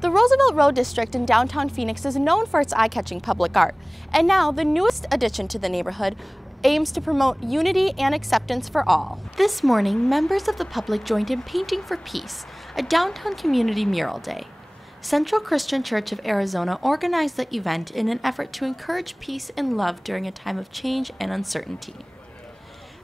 The Roosevelt Road District in downtown Phoenix is known for its eye-catching public art, and now the newest addition to the neighborhood aims to promote unity and acceptance for all. This morning, members of the public joined in Painting for Peace, a downtown community mural day. Central Christian Church of Arizona organized the event in an effort to encourage peace and love during a time of change and uncertainty.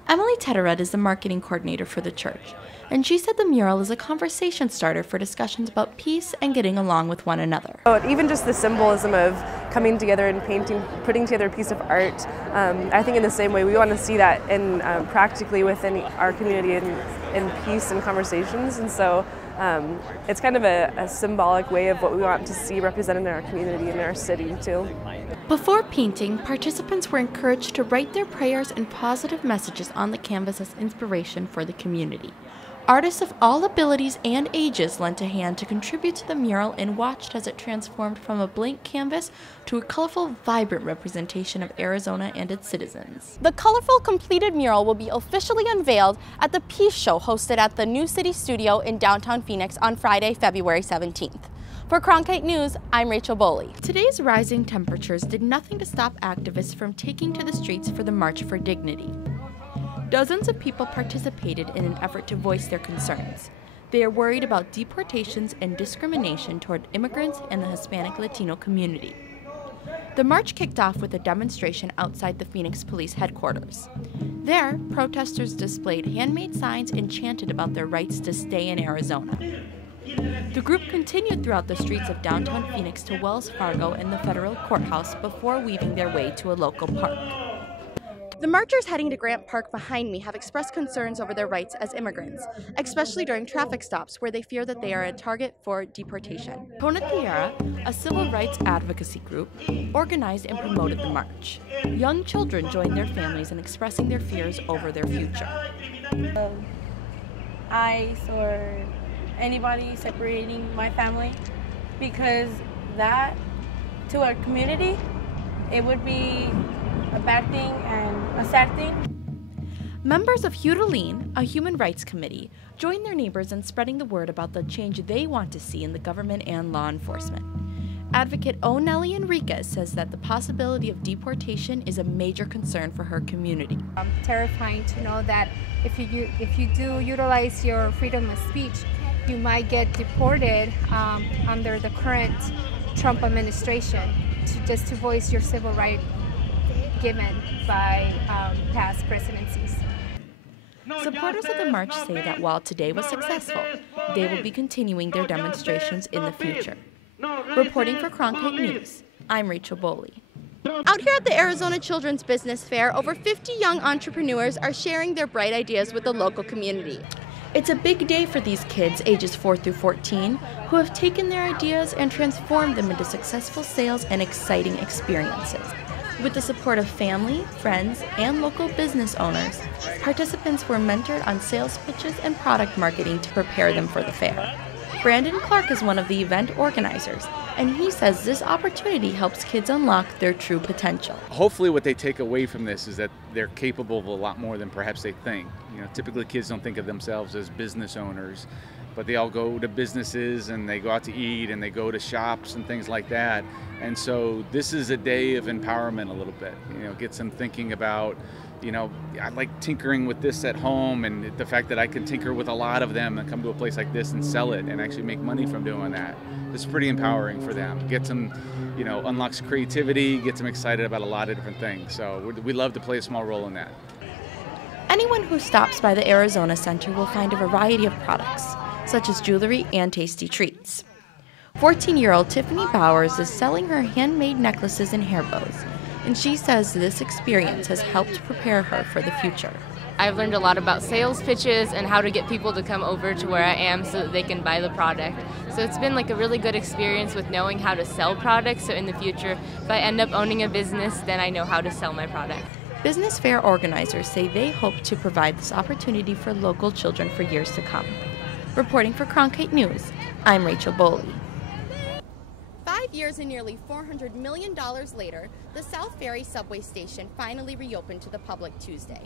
Emily Tetered is the marketing coordinator for the church, and she said the mural is a conversation starter for discussions about peace and getting along with one another. Even just the symbolism of coming together and painting, putting together a piece of art, I think in the same way we want to see that in practically within our community in peace and conversations, and so it's kind of a symbolic way of what we want to see represented in our community and our city too. Before painting, participants were encouraged to write their prayers and positive messages on the canvas as inspiration for the community. Artists of all abilities and ages lent a hand to contribute to the mural and watched as it transformed from a blank canvas to a colorful, vibrant representation of Arizona and its citizens. The colorful, completed mural will be officially unveiled at the Peace Show hosted at the New City Studio in downtown Phoenix on Friday, February 17th. For Cronkite News, I'm Rachael Bouley. Today's rising temperatures did nothing to stop activists from taking to the streets for the March for Dignity. Dozens of people participated in an effort to voice their concerns. They are worried about deportations and discrimination toward immigrants and the Hispanic Latino community. The march kicked off with a demonstration outside the Phoenix Police headquarters. There, protesters displayed handmade signs and chanted about their rights to stay in Arizona. The group continued throughout the streets of downtown Phoenix to Wells Fargo and the federal courthouse before weaving their way to a local park. The marchers heading to Grant Park behind me have expressed concerns over their rights as immigrants, especially during traffic stops where they fear that they are a target for deportation. Kona Tierra, a civil rights advocacy group, organized and promoted the march. Young children joined their families in expressing their fears over their future. ICE or anybody separating my family, because that, to our community, it would be a bad thing and a sad thing. Members of Hudaleen, a human rights committee, joined their neighbors in spreading the word about the change they want to see in the government and law enforcement. Advocate O'Nelly Enriquez says that the possibility of deportation is a major concern for her community. Terrifying to know that if you do utilize your freedom of speech, you might get deported under the current Trump administration just to voice your civil right given by past presidencies. Supporters of the march say that while today was successful, they will be continuing their demonstrations in the future. Reporting for Cronkite News, I'm Rachael Bouley. Out here at the Arizona Children's Business Fair, over 50 young entrepreneurs are sharing their bright ideas with the local community. It's a big day for these kids ages 4 through 14 who have taken their ideas and transformed them into successful sales and exciting experiences. With the support of family, friends, and local business owners, participants were mentored on sales pitches and product marketing to prepare them for the fair. Brandon Clark is one of the event organizers, and he says this opportunity helps kids unlock their true potential. Hopefully what they take away from this is that they're capable of a lot more than perhaps they think. You know, typically kids don't think of themselves as business owners, but they all go to businesses and they go out to eat and they go to shops and things like that. And so this is a day of empowerment a little bit, you know, gets them thinking about, you know, I like tinkering with this at home, and the fact that I can tinker with a lot of them and come to a place like this and sell it and actually make money from doing that. It's pretty empowering for them. Gets them, you know, unlocks creativity, gets them excited about a lot of different things. So we love to play a small role in that. Anyone who stops by the Arizona Center will find a variety of products, such as jewelry and tasty treats. 14-year-old Tiffany Bowers is selling her handmade necklaces and hair bows, and she says this experience has helped prepare her for the future. I've learned a lot about sales pitches and how to get people to come over to where I am so that they can buy the product. So it's been like a really good experience with knowing how to sell products, so in the future, if I end up owning a business, then I know how to sell my product. Business fair organizers say they hope to provide this opportunity for local children for years to come. Reporting for Cronkite News, I'm Rachael Bouley. 5 years and nearly $400 million later, the South Ferry subway station finally reopened to the public Tuesday.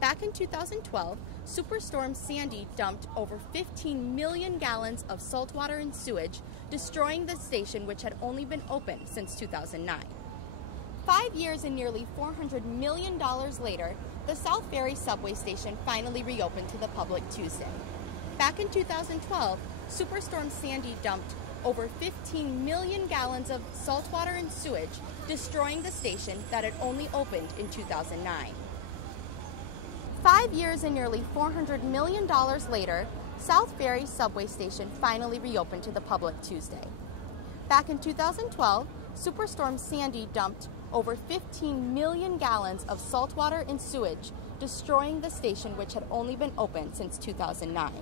Back in 2012, Superstorm Sandy dumped over 15 million gallons of saltwater and sewage, destroying the station, which had only been open since 2009. 5 years and nearly $400 million later, the South Ferry subway station finally reopened to the public Tuesday. Back in 2012, Superstorm Sandy dumped over 15 million gallons of saltwater and sewage, destroying the station that had only opened in 2009. 5 years and nearly $400 million later, South Ferry subway station finally reopened to the public Tuesday. Back in 2012, Superstorm Sandy dumped over 15 million gallons of saltwater and sewage, destroying the station, which had only been open since 2009.